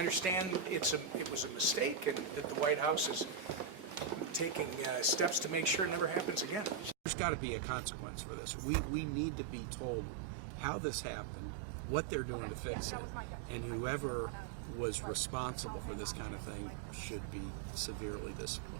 understand it was a mistake and that the White House is taking steps to make sure it never happens again. There's got to be a consequence for this. We need to be told how this happened, what they're doing to fix it, and whoever was responsible for this kind of thing should be severely disciplined.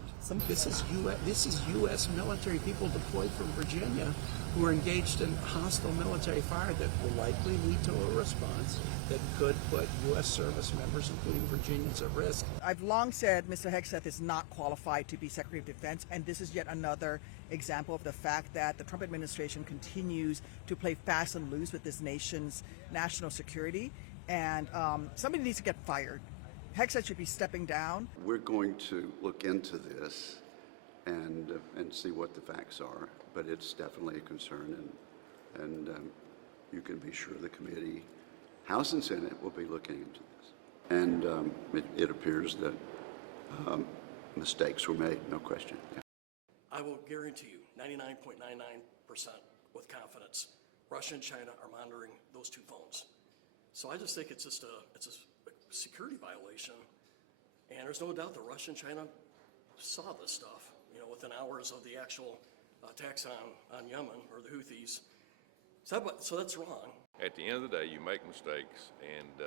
This is U.S. military people deployed from Virginia who are engaged in hostile military fire that will likely lead to a response that could put U.S. service members, including Virginians, at risk. I've long said Mr. Hegseth is not qualified to be Secretary of Defense, and this is yet another example of the fact that the Trump administration continues to play fast and loose with this nation's national security, and somebody needs to get fired. Hegseth should be stepping down. We're going to look into this and see what the facts are, but it's definitely a concern, and you can be sure the committee, House and Senate, will be looking into this. And it appears that mistakes were made, no question. Yeah. I will guarantee you 99.99% with confidence, Russia and China are monitoring those two phones. So I just think it's a security violation, and there's no doubt that Russia and China saw this stuff, within hours of the actual attacks on Yemen or the Houthis. So that's wrong. At the end of the day, you make mistakes, and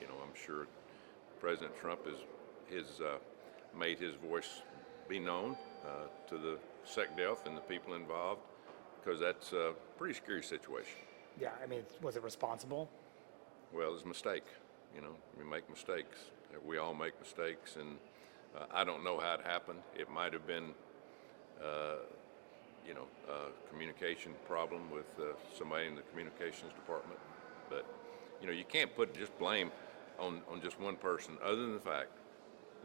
I'm sure President Trump has made his voice be known to the SecDef and the people involved, because that's a pretty scary situation. Yeah, I mean, was it responsible? Well, it's a mistake. We make mistakes. We all make mistakes, and I don't know how it happened. It might have been, a communication problem with somebody in the communications department. But, you can't put just blame on just one person, other than the fact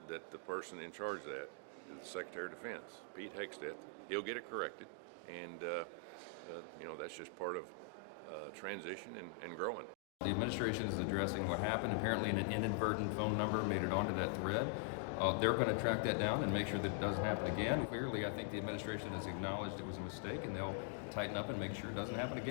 that the person in charge of that is the Secretary of Defense, Pete Hegseth. He'll get it corrected, and, that's just part of transition and growing. The administration is addressing what happened. Apparently an inadvertent phone number made it onto that thread. They're going to track that down and make sure that it doesn't happen again. Clearly, I think the administration has acknowledged it was a mistake, and they'll tighten up and make sure it doesn't happen again.